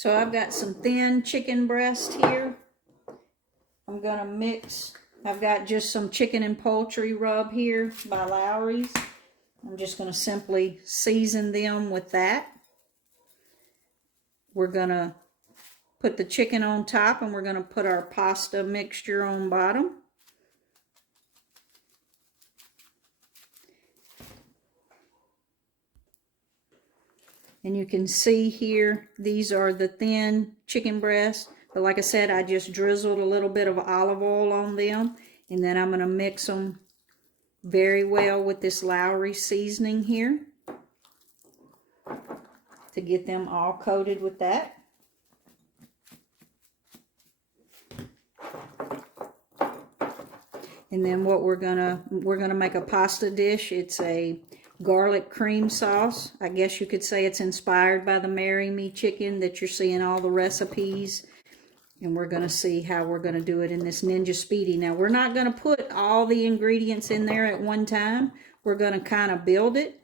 So I've got some thin chicken breast here. I'm gonna mix, I've got just some chicken and poultry rub here by Lawry's. I'm just gonna simply season them with that. We're gonna put the chicken on top and we're gonna put our pasta mixture on bottom. And you can see here, these are the thin chicken breasts. But like I said, I just drizzled a little bit of olive oil on them. And then I'm going to mix them very well with this Lawry seasoning here to get them all coated with that. And then what we're gonna make a pasta dish. It's a garlic cream sauce. I guess you could say it's inspired by the Marry Me chicken that you're seeing all the recipes. And we're going to see how we're going to do it in this Ninja Speedi. Now, we're not going to put all the ingredients in there at one time. We're going to kind of build it.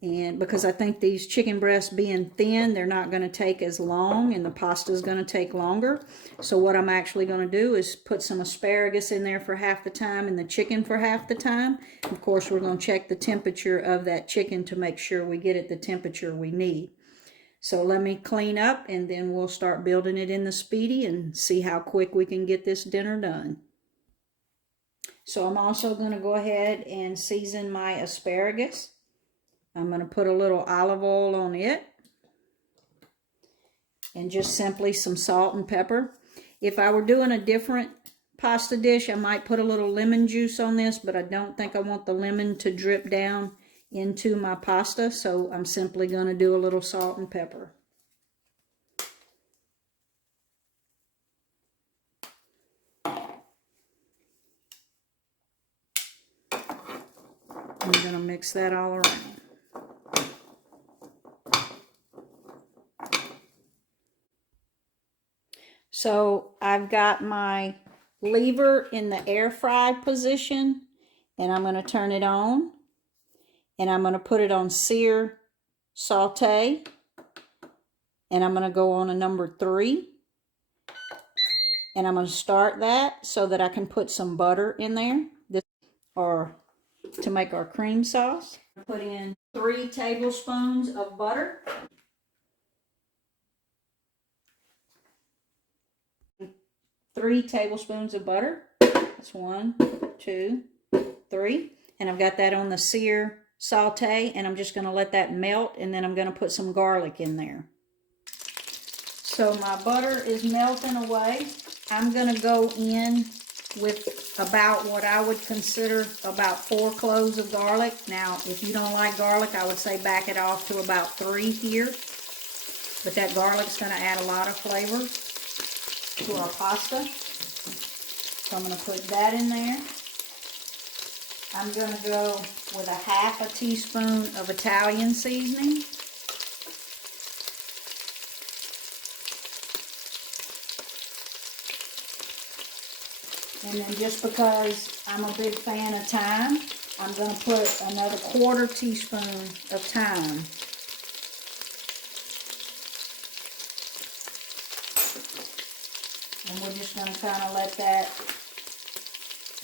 And because I think these chicken breasts being thin, they're not going to take as long, and the pasta is going to take longer. So what I'm actually going to do is put some asparagus in there for half the time and the chicken for half the time. Of course, we're going to check the temperature of that chicken to make sure we get it the temperature we need. So let me clean up, and then we'll start building it in the Speedi and see how quick we can get this dinner done. So I'm also going to go ahead and season my asparagus. I'm going to put a little olive oil on it and just simply some salt and pepper. If I were doing a different pasta dish, I might put a little lemon juice on this, but I don't think I want the lemon to drip down into my pasta, so I'm simply going to do a little salt and pepper. I'm going to mix that all around. So I've got my lever in the air fry position, and I'm going to turn it on, and I'm going to put it on sear saute, and I'm going to go on a number 3, and I'm going to start that so that I can put some butter in there, or to make our cream sauce. Put in 3 tablespoons of butter. 3 tablespoons of butter. That's 1, 2, 3. And I've got that on the sear saute, and I'm just going to let that melt, and then I'm going to put some garlic in there. So my butter is melting away. I'm going to go in with about what I would consider about 4 cloves of garlic. Now, if you don't like garlic, I would say back it off to about 3 here. But that garlic's going to add a lot of flavor to our pasta. So I'm going to put that in there. I'm going to go with a ½ teaspoon of Italian seasoning. And then just because I'm a big fan of thyme, I'm going to put another ¼ teaspoon of thyme. And we're just going to kind of let that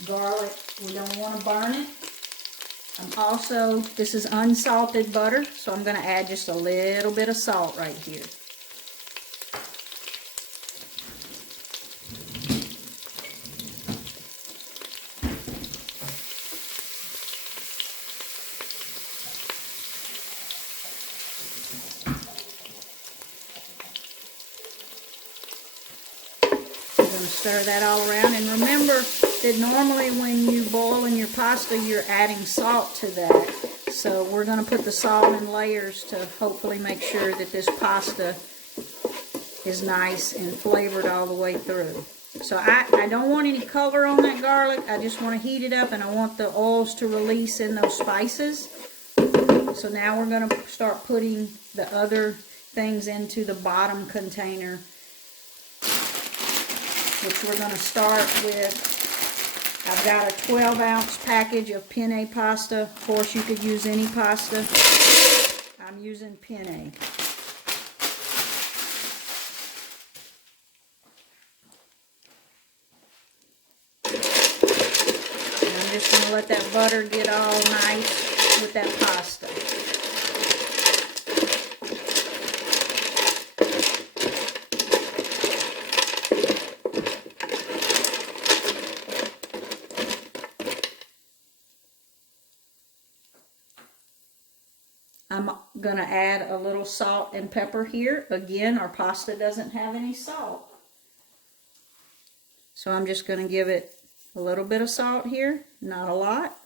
garlic, we don't want to burn it. This is unsalted butter, so I'm going to add just a little bit of salt right here. Stir that all around, and remember that normally when you boil in your pasta, you're adding salt to that. So we're going to put the salt in layers to hopefully make sure that this pasta is nice and flavored all the way through. So I don't want any color on that garlic. I just want to heat it up, and I want the oils to release in those spices. So now we're going to start putting the other things into the bottom container, which we're going to start with. I've got a 12-ounce package of penne pasta. Of course, you could use any pasta. I'm using penne. let that butter get all nice with that pasta. I'm going to add a little salt and pepper here. Again, our pasta doesn't have any salt. So I'm just going to give it a little bit of salt here, not a lot.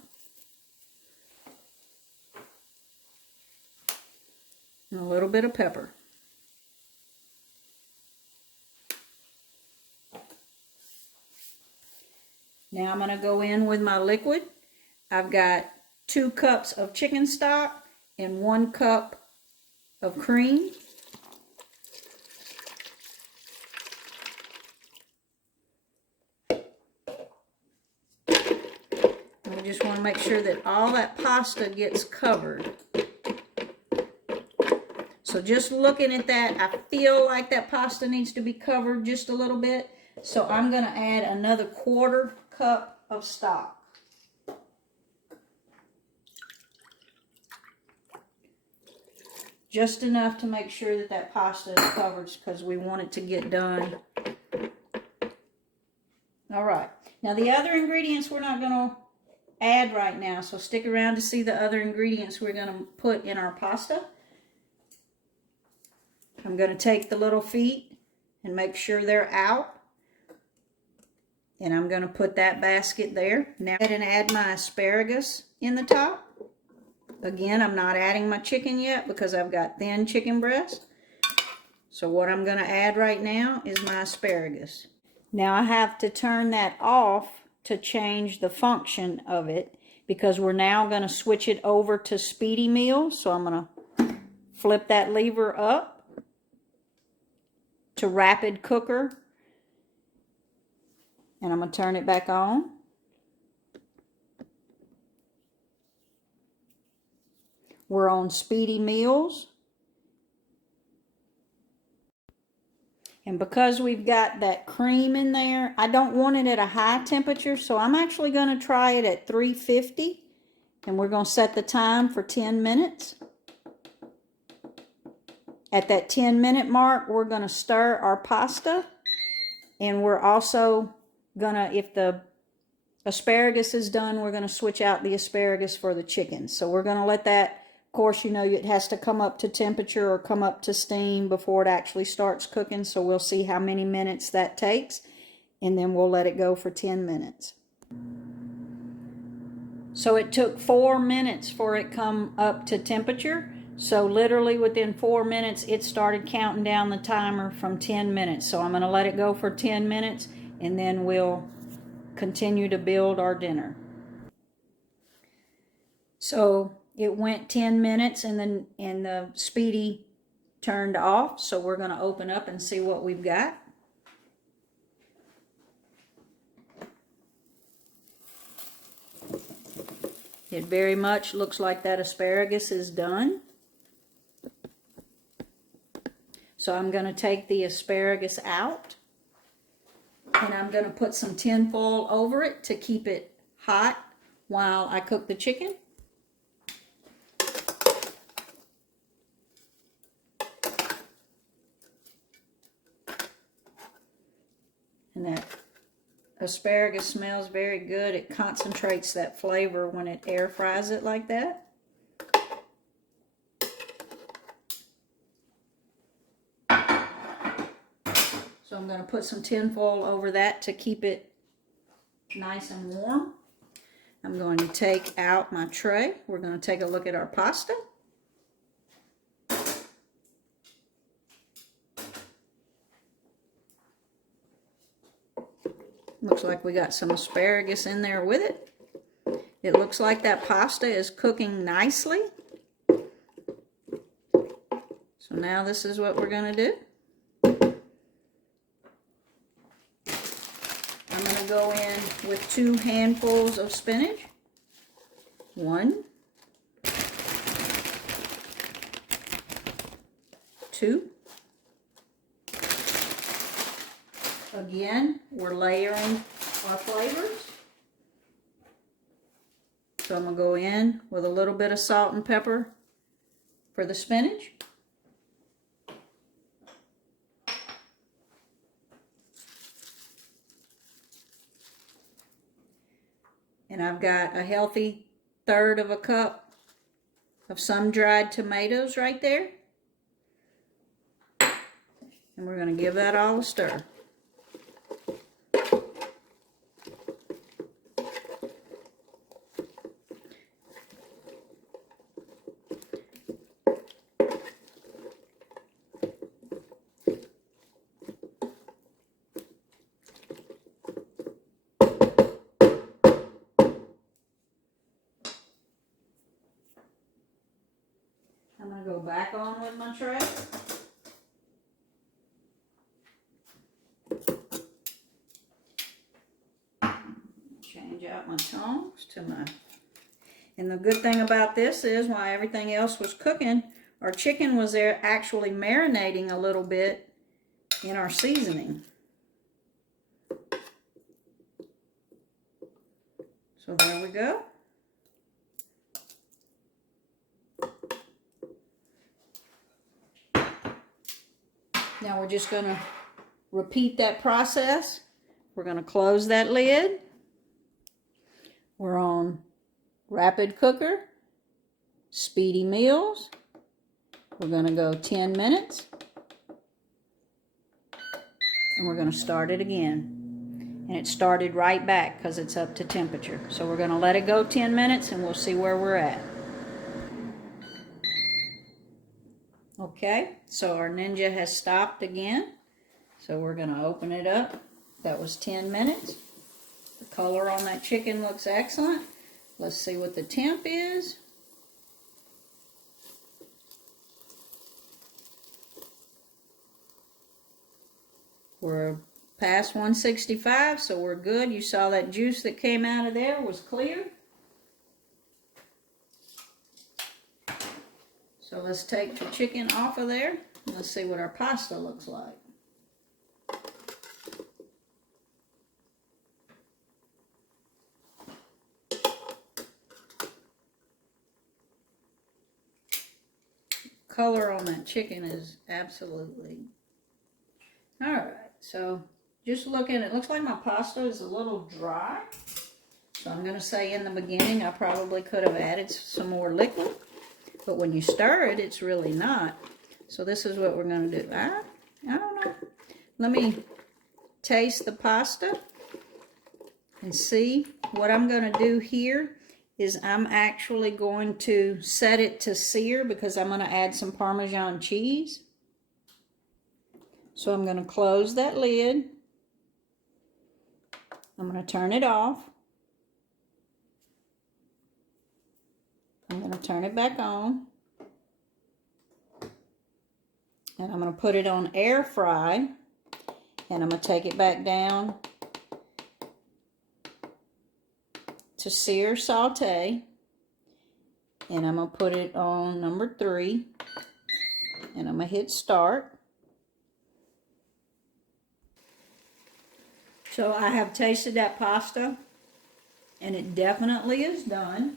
And a little bit of pepper. Now I'm going to go in with my liquid. I've got 2 cups of chicken stock and 1 cup of cream. We just want to make sure that all that pasta gets covered. So just looking at that, I feel like that pasta needs to be covered just a little bit. So I'm going to add another 1/4 cup of stock. Just enough to make sure that that pasta is covered because we want it to get done. All right. Now the other ingredients we're not going to add right now, so stick around to see the other ingredients we're going to put in our pasta. I'm going to take the little feet and make sure they're out. And I'm going to put that basket there. Now I'm going to add my asparagus in the top. Again, I'm not adding my chicken yet because I've got thin chicken breast. So what I'm going to add right now is my asparagus. Now I have to turn that off to change the function of it because we're now going to switch it over to Speedi meal. So I'm going to flip that lever up to rapid cooker. And I'm going to turn it back on. We're on Speedi meals. And because we've got that cream in there, I don't want it at a high temperature, so I'm actually going to try it at 350. And we're going to set the time for 10 minutes. At that 10-minute mark, we're going to stir our pasta. And we're also going to, if the asparagus is done, we're going to switch out the asparagus for the chicken. So we're going to let that, of course, you know, it has to come up to temperature or come up to steam before it actually starts cooking. So we'll see how many minutes that takes. And then we'll let it go for 10 minutes. So it took 4 minutes for it come up to temperature. So literally within 4 minutes, it started counting down the timer from 10 minutes. So I'm going to let it go for 10 minutes and then we'll continue to build our dinner. So it went 10 minutes and then the Speedi turned off. So we're going to open up and see what we've got. It very much looks like that asparagus is done. So I'm going to take the asparagus out and I'm going to put some tin foil over it to keep it hot while I cook the chicken. And that asparagus smells very good. It concentrates that flavor when it air fries it like that. So I'm going to put some tin foil over that to keep it nice and warm. I'm going to take out my tray. We're going to take a look at our pasta. Looks like we got some asparagus in there with it. It looks like that pasta is cooking nicely. So now this is what we're going to do. I'm going to go in with 2 handfuls of spinach. 1, 2. Again, we're layering our flavors. So I'm going to go in with a little bit of salt and pepper for the spinach. And I've got a healthy 1/3 of a cup of sun-dried tomatoes right there. And we're going to give that all a stir. I'm going to go back on with my tray. Change out my tongs to my... And the good thing about this is, while everything else was cooking, our chicken was there actually marinating a little bit in our seasoning. So there we go. Now we're just going to repeat that process. We're going to close that lid. We're on rapid cooker, Speedi meals. We're going to go 10 minutes. And we're going to start it again. And it started right back because it's up to temperature. So we're going to let it go 10 minutes and we'll see where we're at. Okay, so our Ninja has stopped again. So we're going to open it up. That was 10 minutes. The color on that chicken looks excellent. Let's see what the temp is. We're past 165, so we're good. You saw that juice that came out of there was clear. So let's take the chicken off of there. Let's see what our pasta looks like. Color on that chicken is absolutely... All right, so just looking, it looks like my pasta is a little dry. So I'm going to say in the beginning, I probably could have added some more liquid. But when you stir it, it's really not. So this is what we're going to do. I don't know. Let me taste the pasta and see. What I'm going to do here is I'm actually going to set it to sear because I'm going to add some Parmesan cheese. So I'm going to close that lid. I'm going to turn it off. I'm going to turn it back on. And I'm going to put it on air fry. And I'm going to take it back down to sear saute. And I'm going to put it on number 3. And I'm going to hit start. So I have tasted that pasta. And it definitely is done.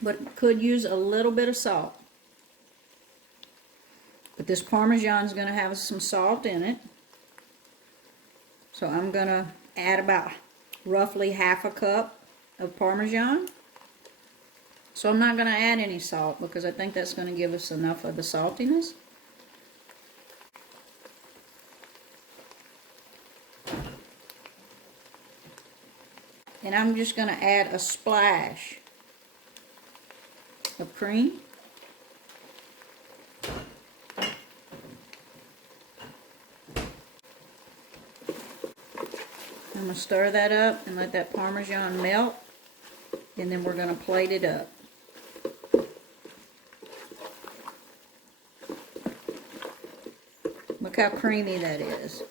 But could use a little bit of salt. But this Parmesan is going to have some salt in it. So I'm going to add about roughly half a cup of Parmesan. So I'm not going to add any salt because I think that's going to give us enough of the saltiness. And I'm just going to add a splash of cream. I'm going to stir that up and let that Parmesan melt, and then we're going to plate it up. Look how creamy that is.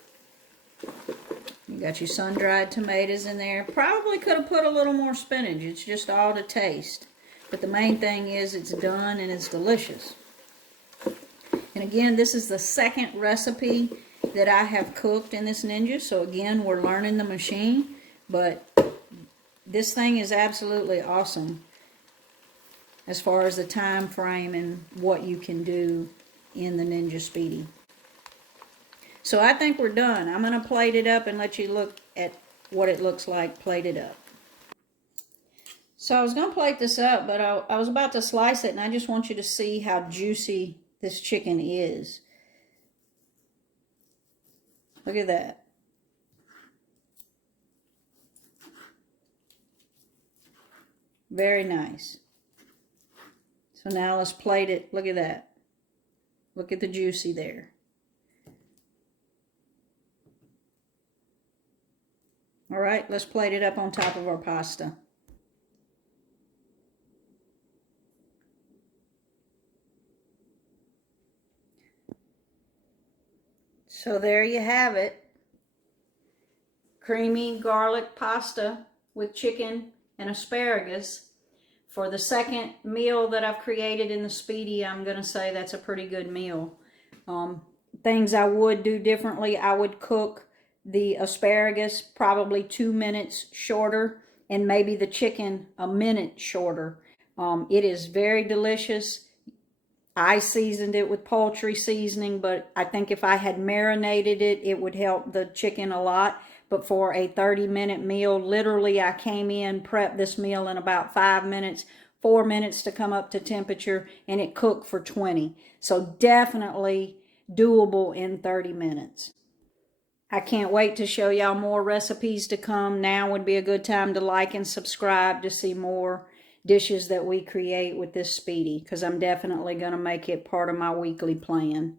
You got your sun-dried tomatoes in there. Probably could have put a little more spinach. It's just all to taste. But the main thing is it's done and it's delicious. And again, this is the second recipe that I have cooked in this Ninja. So again, we're learning the machine. But This thing is absolutely awesome as far as the time frame and what you can do in the Ninja Speedi. So I think we're done. I'm going to plate it up and let you look at what it looks like plated up. So I was going to plate this up, but I was about to slice it, and I just want you to see how juicy this chicken is. Look at that. Very nice. So now let's plate it. Look at that. Look at the juicy there. All right, let's plate it up on top of our pasta. So there you have it. Creamy garlic pasta with chicken and asparagus. For the second meal that I've created in the Speedi, I'm going to say that's a pretty good meal. Things I would do differently, I would cook the asparagus probably 2 minutes shorter and maybe the chicken a minute shorter. It is very delicious. I seasoned it with poultry seasoning, but I think if I had marinated it, it would help the chicken a lot. But for a 30-minute meal, literally I came in, prepped this meal in about 5 minutes, 4 minutes to come up to temperature, and it cooked for 20. So definitely doable in 30 minutes. I can't wait to show y'all more recipes to come. Now would be a good time to like and subscribe to see more dishes that we create with this Speedi, because I'm definitely going to make it part of my weekly plan.